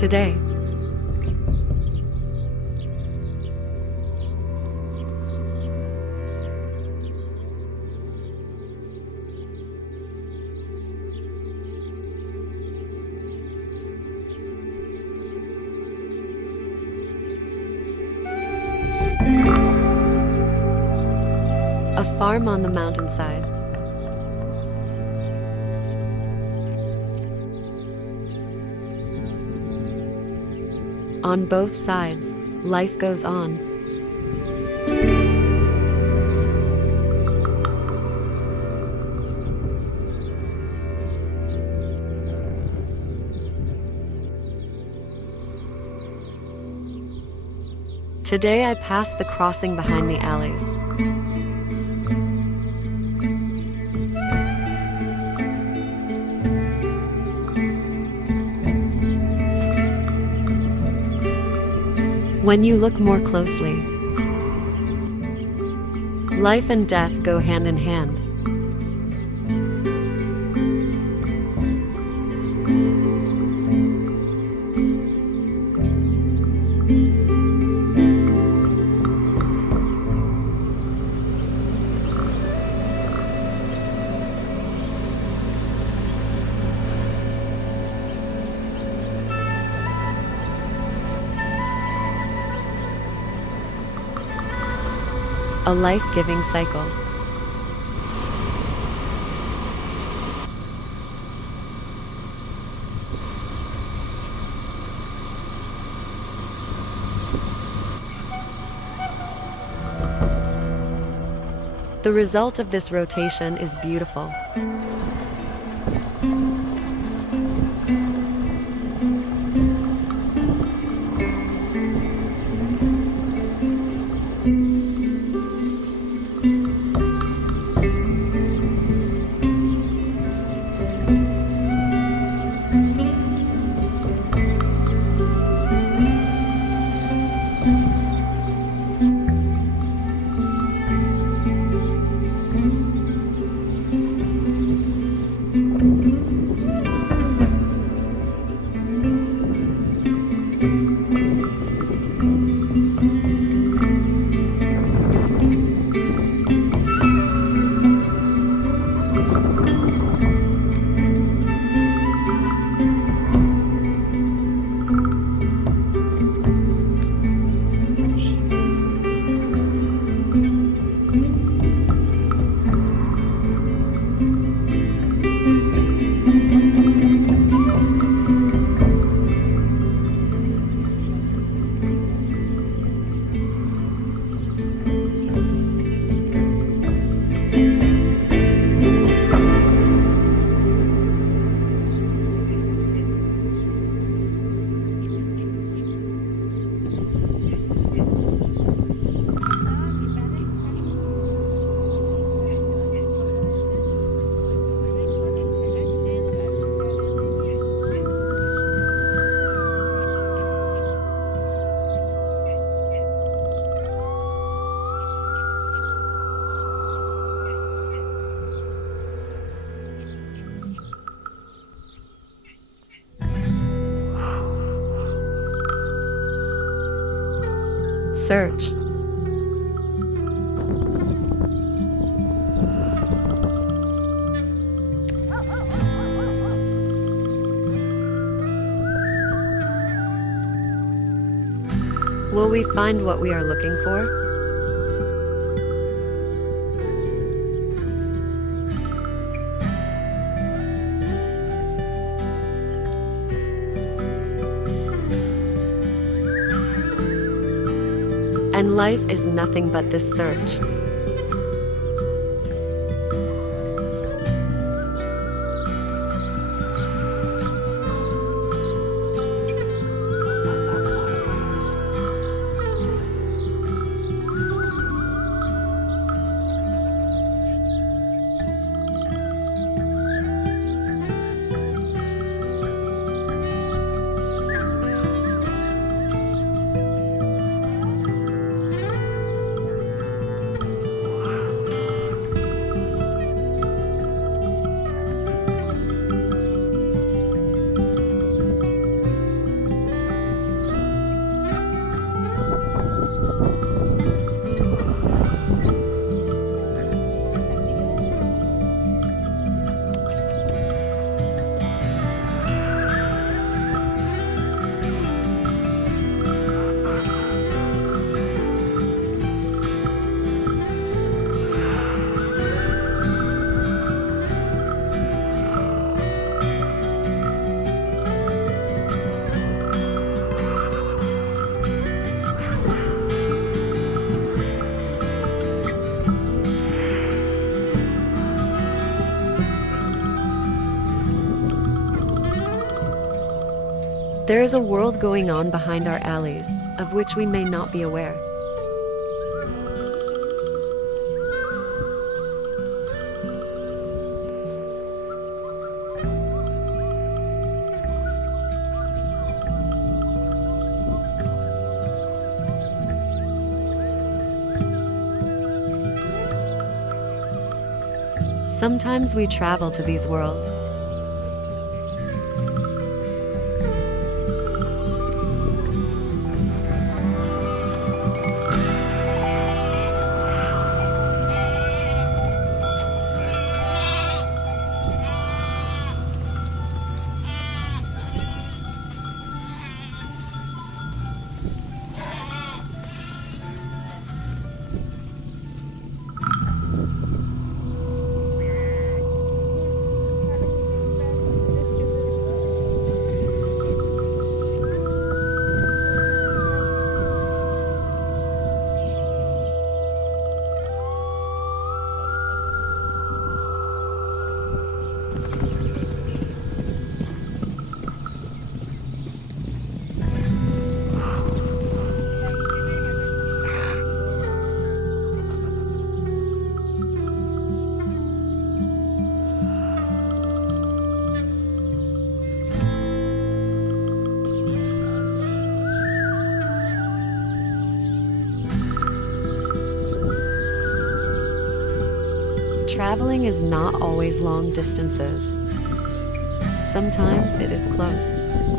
today. A farm on the mountainside. On both sides, life goes on. Today I passed the crossing behind the alleys. When you look more closely, life and death go hand in hand. A life-giving cycle. The result of this rotation is beautiful. Search. Will we find what we are looking for? And life is nothing but this search. There is a world going on behind our alleys, of which we may not be aware. Sometimes we travel to these worlds. Traveling is not always long distances. Sometimes it is close.